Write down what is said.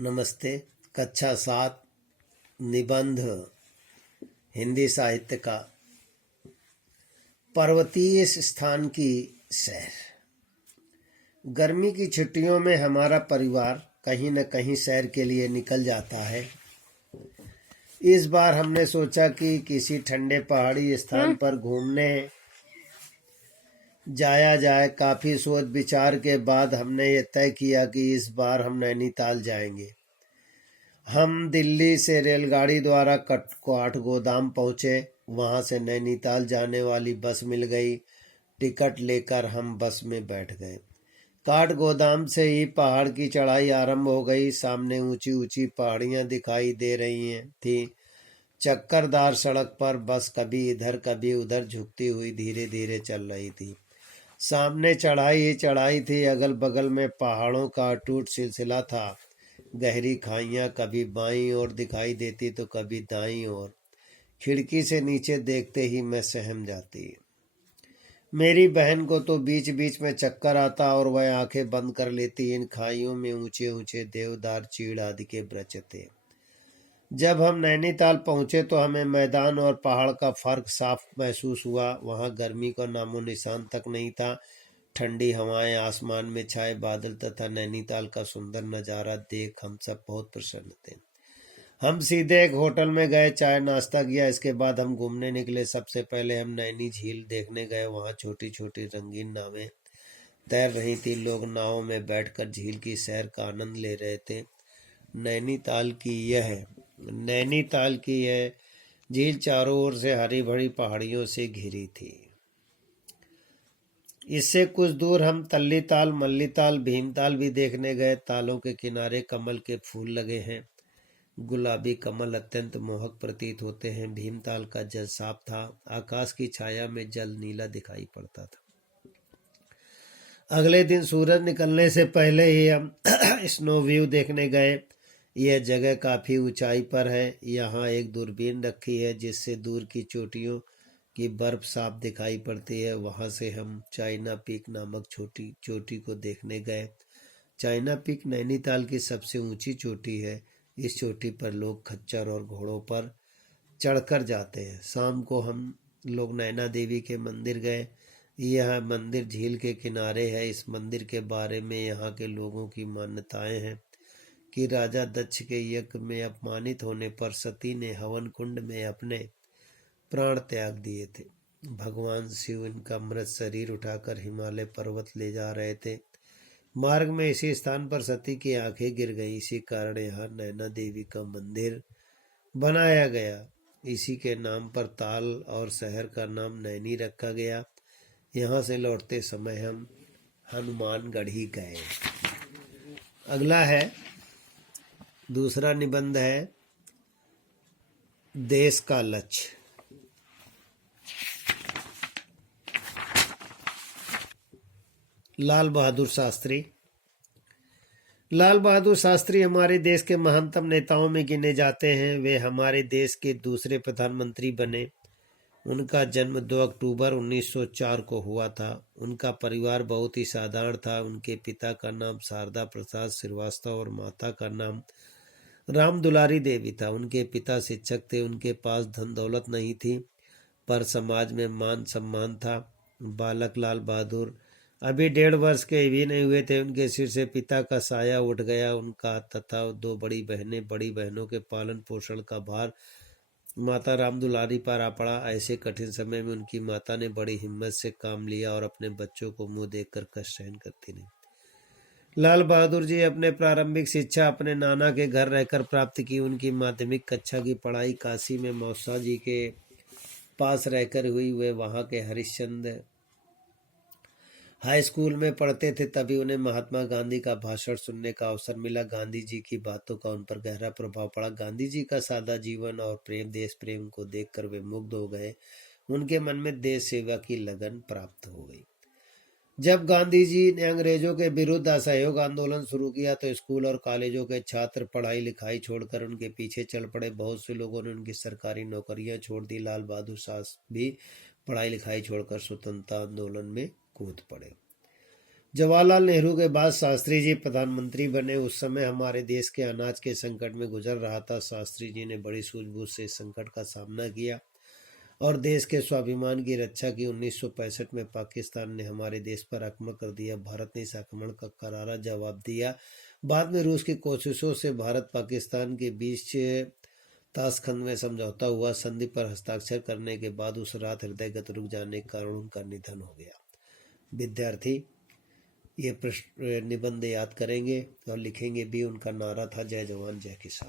नमस्ते। कक्षा 7 निबंध हिंदी साहित्य का पर्वतीय स्थान की सैर। गर्मी की छुट्टियों में हमारा परिवार कहीं न कहीं सैर के लिए निकल जाता है। इस बार हमने सोचा कि किसी ठंडे पहाड़ी स्थान पर घूमने जाया जाए। काफ़ी सोच विचार के बाद हमने ये तय किया कि इस बार हम नैनीताल जाएंगे। हम दिल्ली से रेलगाड़ी द्वारा काठगोदाम पहुँचे। वहाँ से नैनीताल जाने वाली बस मिल गई। टिकट लेकर हम बस में बैठ गए। काठगोदाम से ही पहाड़ की चढ़ाई आरंभ हो गई। सामने ऊंची ऊंची पहाड़ियाँ दिखाई दे रही थी। चक्करदार सड़क पर बस कभी इधर कभी उधर झुकती हुई धीरे धीरे चल रही थी। सामने चढ़ाई ही चढ़ाई थी। अगल बगल में पहाड़ों का अटूट सिलसिला था। गहरी खाइयाँ कभी बाईं ओर दिखाई देती तो कभी दाईं ओर। खिड़की से नीचे देखते ही मैं सहम जाती। मेरी बहन को तो बीच बीच में चक्कर आता और वह आंखें बंद कर लेती। इन खाइयों में ऊंचे ऊंचे देवदार, चीड़ आदि के वृक्ष थे। जब हम नैनीताल पहुंचे तो हमें मैदान और पहाड़ का फर्क साफ महसूस हुआ। वहां गर्मी का नामो निशान तक नहीं था। ठंडी हवाएं, आसमान में छाए बादल तथा नैनीताल का सुंदर नज़ारा देख हम सब बहुत प्रसन्न थे। हम सीधे एक होटल में गए, चाय नाश्ता किया। इसके बाद हम घूमने निकले। सबसे पहले हम नैनी झील देखने गए। वहाँ छोटी छोटी रंगीन नावें तैर रही थी। लोग नावों में बैठकर झील की सैर का आनंद ले रहे थे। नैनीताल की यह झील चारों ओर से हरी भरी पहाड़ियों से घिरी थी। इससे कुछ दूर हम तल्लीताल, मल्लीताल, भीमताल भी देखने गए। तालों के किनारे कमल के फूल लगे हैं। गुलाबी कमल अत्यंत मोहक प्रतीत होते हैं। भीमताल का जल साफ था। आकाश की छाया में जल नीला दिखाई पड़ता था। अगले दिन सूरज निकलने से पहले ही हम स्नो व्यू देखने गए। यह जगह काफ़ी ऊंचाई पर है। यहाँ एक दूरबीन रखी है जिससे दूर की चोटियों की बर्फ साफ दिखाई पड़ती है। वहाँ से हम चाइना पीक नामक छोटी चोटी को देखने गए। चाइना पीक नैनीताल की सबसे ऊंची चोटी है। इस चोटी पर लोग खच्चर और घोड़ों पर चढ़कर जाते हैं। शाम को हम लोग नैना देवी के मंदिर गए। यह मंदिर झील के किनारे है। इस मंदिर के बारे में यहाँ के लोगों की मान्यताएं हैं कि राजा दक्ष के यज्ञ में अपमानित होने पर सती ने हवन कुंड में अपने प्राण त्याग दिए थे। भगवान शिव इनका मृत शरीर उठाकर हिमालय पर्वत ले जा रहे थे। मार्ग में इसी स्थान पर सती की आंखें गिर गई। इसी कारण यहाँ नैना देवी का मंदिर बनाया गया। इसी के नाम पर ताल और शहर का नाम नैनी रखा गया। यहाँ से लौटते समय हम हनुमानगढ़ी गए। अगला है, दूसरा निबंध है देश का लक्ष्य। लाल बहादुर शास्त्री हमारे देश के महानतम नेताओं में गिने जाते हैं। वे हमारे देश के दूसरे प्रधानमंत्री बने। उनका जन्म 2 अक्टूबर 1904 को हुआ था। उनका परिवार बहुत ही साधारण था। उनके पिता का नाम शारदा प्रसाद श्रीवास्तव और माता का नाम राम दुलारी देवी था। उनके पिता शिक्षक थे। उनके पास धन दौलत नहीं थी, पर समाज में मान सम्मान था। बालक लाल बहादुर अभी 1.5 वर्ष के भी नहीं हुए थे। उनके सिर से पिता का साया उठ गया। उनका तथा 2 बड़ी बहनों के पालन पोषण का भार माता राम दुलारी पर आ पड़ा। ऐसे कठिन समय में उनकी माता ने बड़ी हिम्मत से काम लिया और अपने बच्चों को मुंह देखकर कष्ट सहन करती नहीं। लाल बहादुर जी अपने प्रारंभिक शिक्षा अपने नाना के घर रहकर प्राप्त की। उनकी माध्यमिक कक्षा की पढ़ाई काशी में मौसा जी के पास रहकर हुई। वे वहाँ के हरिश्चंद्र हाई स्कूल में पढ़ते थे। तभी उन्हें महात्मा गांधी का भाषण सुनने का अवसर मिला। गांधी जी की बातों का उन पर गहरा प्रभाव पड़ा। गांधी जी का सादा जीवन और प्रेम, देश प्रेम को देखकर वे मुग्ध हो गए। उनके मन में देश सेवा की लगन प्राप्त हो गई। जब गांधी जी ने अंग्रेजों के विरुद्ध असहयोग आंदोलन शुरू किया तो स्कूल और कॉलेजों के छात्र पढ़ाई लिखाई छोड़कर उनके पीछे चल पड़े। बहुत से लोगों ने उनकी सरकारी नौकरियां छोड़ दी। लाल बहादुर शास्त्री भी पढ़ाई लिखाई छोड़कर स्वतंत्रता आंदोलन में कूद पड़े। जवाहरलाल नेहरू के बाद शास्त्री जी प्रधानमंत्री बने। उस समय हमारे देश के अनाज के संकट में गुजर रहा था। शास्त्री जी ने बड़ी सूझबूझ से इस संकट का सामना किया और देश के स्वाभिमान की रक्षा की। 1965 में पाकिस्तान ने हमारे देश पर आक्रमण कर दिया। भारत ने इस आक्रमण का करारा जवाब दिया। बाद में रूस की कोशिशों से भारत पाकिस्तान के बीच ताशखंद में समझौता हुआ। संधि पर हस्ताक्षर करने के बाद उस रात हृदयगत रुक जाने के कारण उनका निधन हो गया। विद्यार्थी ये निबंध याद करेंगे और लिखेंगे भी। उनका नारा था, जय जवान जय किसान।